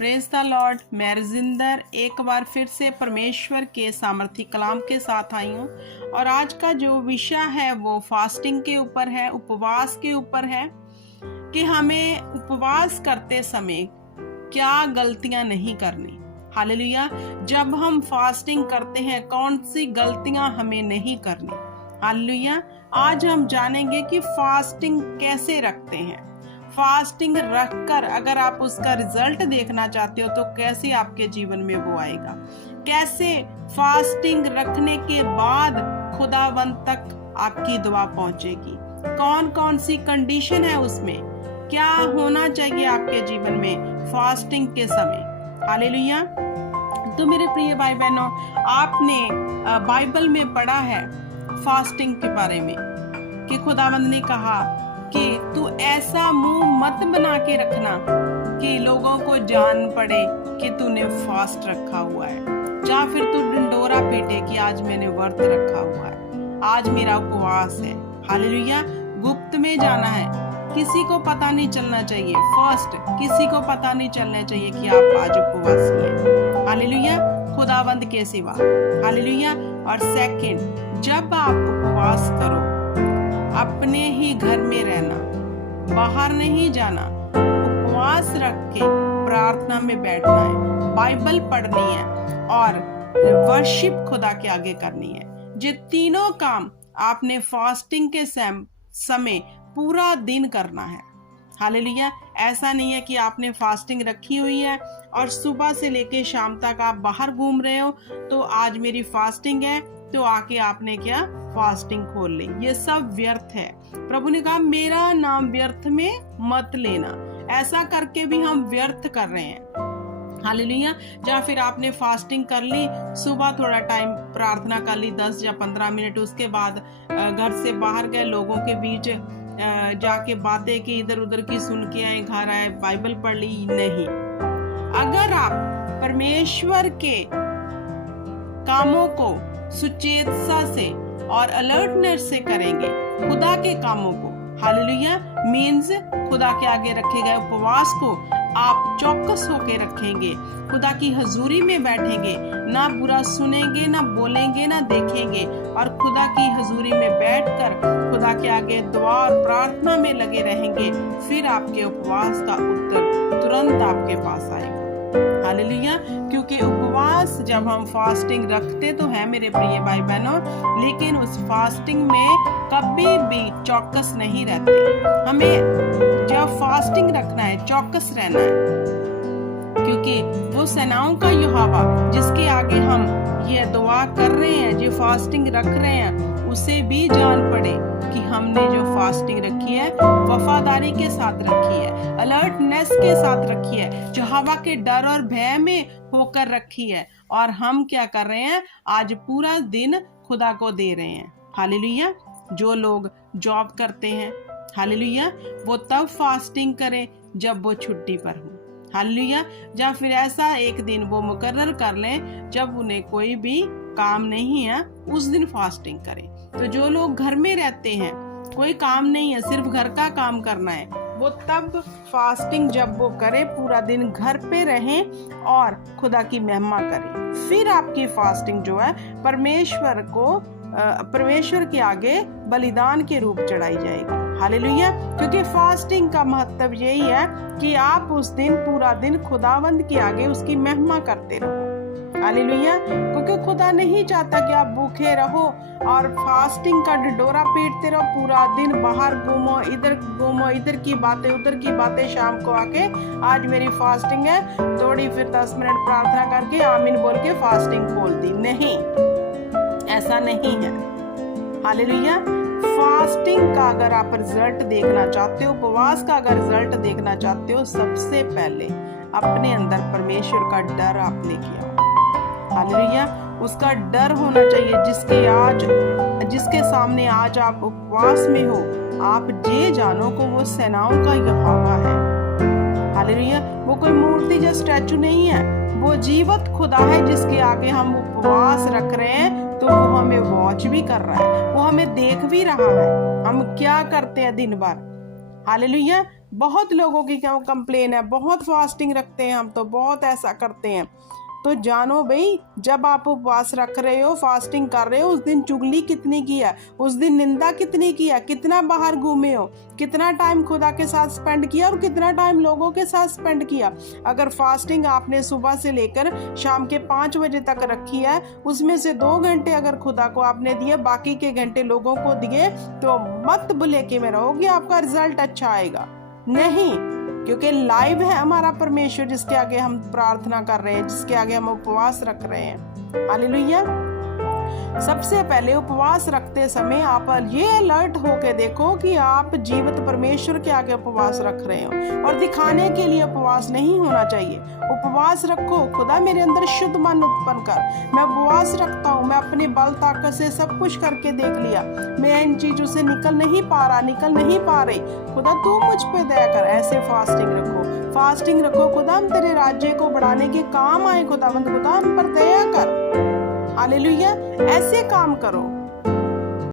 Praise the Lord. मैं रजिंदर एक बार फिर से परमेश्वर के सामर्थी कलाम के साथ आई हूँ और आज का जो विषय है वो फास्टिंग के ऊपर है, उपवास के ऊपर है कि हमें उपवास करते समय क्या गलतियां नहीं करनी। हालेलुया। जब हम फास्टिंग करते हैं कौन सी गलतियां हमें नहीं करनी। हालेलुया। आज हम जानेंगे कि फास्टिंग कैसे रखते हैं। फास्टिंग रखकर अगर आप उसका रिजल्ट देखना चाहते हो तो कैसे आपके जीवन में वो आएगा, कैसे फास्टिंग रखने के बाद खुदावंद तक आपकी दुआ पहुंचेगी, कौन कौन सी कंडीशन है उसमें, क्या होना चाहिए आपके जीवन में फास्टिंग के समय। हालेलुया। तो मेरे प्रिय भाई बहनों, आपने बाइबल में पढ़ा है फास्टिंग के बारे में कि खुदावंद ने कहा कि तू ऐसा मुंह मत बना के रखना कि लोगों को जान पड़े कि तूने फास्ट रखा हुआ है, या फिर तू ढिंडोरा पीटे कि आज मैंने व्रत रखा हुआ है, आज मेरा उपवास है। हालेलुया। गुप्त में जाना है, किसी को पता नहीं चलना चाहिए। फर्स्ट, किसी को पता नहीं चलना चाहिए कि आप आज उपवासी हैं। हालेलुया। खुदावंद के सिवा। हालेलुया। और सेकंड, जब आप उपवास करो अपने ही घर में रहना, बाहर नहीं जाना, उपवास रख के प्रार्थना में बैठना है, बाइबल पढ़नी है और वर्शिप खुदा के आगे करनी है। ये तीनों काम आपने फास्टिंग के समय पूरा दिन करना है। हालेलुया। ऐसा नहीं है कि आपने फास्टिंग रखी हुई है और सुबह से लेके शाम तक आप बाहर घूम रहे हो तो आज मेरी फास्टिंग है तो आके आपने क्या फास्टिंग खोल ली। ये सब व्यर्थ है। प्रभु ने कहा मेरा नाम व्यर्थ में मत लेना। ऐसा करके भी हम व्यर्थ कर रहे हैं। हालेलुया। या फिर आपने फास्टिंग कर ली, सुबह थोड़ा टाइम प्रार्थना कर ली 10 या 15 मिनट, उसके बाद घर से बाहर गए, लोगों के बीच जाके बातें की, इधर उधर की सुन के आए, घर आए, बाइबल पढ़ ली। नहीं, अगर आप परमेश्वर के कामों को सुचेतता से और अलर्टनेस से करेंगे, खुदा के कामों को, हालेलुया, मीन्स खुदा के आगे रखे गए उपवास को आप चौकस होके रखेंगे, खुदा की हजूरी में बैठेंगे, ना बुरा सुनेंगे, ना बोलेंगे, ना देखेंगे और खुदा की हजूरी में बैठकर खुदा के आगे दुआ और प्रार्थना में लगे रहेंगे, फिर आपके उपवास का उत्तर तुरंत आपके पास आएगा। हालेलुया। क्योंकि उपवास जब हम फास्टिंग रखते तो है मेरे प्रिय भाई बहनों, लेकिन उस फास्टिंग में कभी भी चौकस नहीं रहते। हमें जब फास्टिंग रखना है चौकस रहना है, क्योंकि वो सेनाओं का यहोवा जिसके आगे हम ये दुआ कर रहे हैं, जो फास्टिंग रख रहे हैं, उसे भी जान पड़े कि हमने जो फास्टिंग रखी है वफादारी के साथ रखी है, अलर्टनेस के साथ रखी है, यहोवा के डर और भय में होकर रखी है और हम क्या कर रहे हैं, आज पूरा दिन खुदा को दे रहे हैं। हालेलुया। जो लोग जॉब करते हैं, हालेलुया, वो तब फास्टिंग करें जब वो छुट्टी पर हो। हालेलुया। या फिर ऐसा एक दिन वो मुकर्रर कर लें जब उन्हें कोई भी काम नहीं है, उस दिन फास्टिंग करें। तो जो लोग घर में रहते हैं, कोई काम नहीं है, सिर्फ घर का काम करना है, वो तब फास्टिंग जब वो करे, पूरा दिन घर पे रहें और खुदा की महिमा करें, फिर आपकी फास्टिंग जो है परमेश्वर के आगे बलिदान के रूप चढ़ाई जाएगी। हालेलुया। क्योंकि फास्टिंग का महत्व यही है कि आप उस दिन पूरा दिन खुदावंद के आगे उसकी महिमा करते रहो। हालेलुया। क्योंकि खुदा नहीं चाहता कि आप भूखे रहो और फास्टिंग का ढिंडोरा पीटते रहो, पूरा दिन बाहर घूमो, इधर की बातें उधर की बातें, शाम को आके आज मेरी फास्टिंग है, थोड़ी फिर 10 मिनट प्रार्थना करके आमीन बोल के फास्टिंग खोल दी। नहीं, ऐसा नहीं है। हालेलुया। फास्टिंग का अगर आप रिजल्ट देखना चाहते हो, उपवास का अगर रिजल्ट देखना चाहते हो, सबसे पहले अपने अंदर परमेश्वर का डर आपने किया। हालेलुया। उसका डर होना चाहिए, जिसके सामने आज आप उपवास में हो, आप ये जानो को वो सेनाओं का यहोवा है। हालेलुया। वो कोई मूर्ति या स्टैचू नहीं है, वो जीवित खुदा है जिसके आगे हम उपवास रख रहे हैं, तो वो हमें वॉच भी कर रहा है, वो हमें देख भी रहा है हम क्या करते हैं दिन भर। हालेलुया। बहुत लोगों की क्या कंप्लेन है, बहुत फास्टिंग रखते हैं हम तो, बहुत ऐसा करते हैं। तो जानो भाई, जब आप उपवास रख रहे हो, फास्टिंग कर रहे हो, उस दिन चुगली कितनी की है, उस दिन निंदा कितनी की है, कितना बाहर घूमे हो, कितना टाइम खुदा के साथ स्पेंड किया और कितना टाइम लोगों के साथ स्पेंड किया। अगर फास्टिंग आपने सुबह से लेकर शाम के 5 बजे तक रखी है, उसमें से 2 घंटे अगर खुदा को आपने दिए, बाकी के घंटे लोगों को दिए, तो मत भुलेखे में रहोगे, आपका रिजल्ट अच्छा आएगा नहीं। क्योंकि लाइव है हमारा परमेश्वर, जिसके आगे हम प्रार्थना कर रहे हैं, जिसके आगे हम उपवास रख रहे हैं। हालेलुया। सबसे पहले उपवास रखते समय आप ये अलर्ट होके देखो कि आप जीवित परमेश्वर के आगे उपवास रख रहे हो, और दिखाने के लिए उपवास नहीं होना चाहिए। उपवास रखो, खुदा मेरे अंदर शुद्ध मन उत्पन्न कर। मैं उपवास रखता हूँ, मैं अपने बल ताकत से सब कुछ करके देख लिया, मैं इन चीजों से निकल नहीं पा रही, खुदा तू मुझ पे दया कर। ऐसे फास्टिंग रखो, खुदा हम तेरे राज्य को बढ़ाने के काम आए, खुदा हम पर दया कर। हालेलुया। ऐसे काम करो।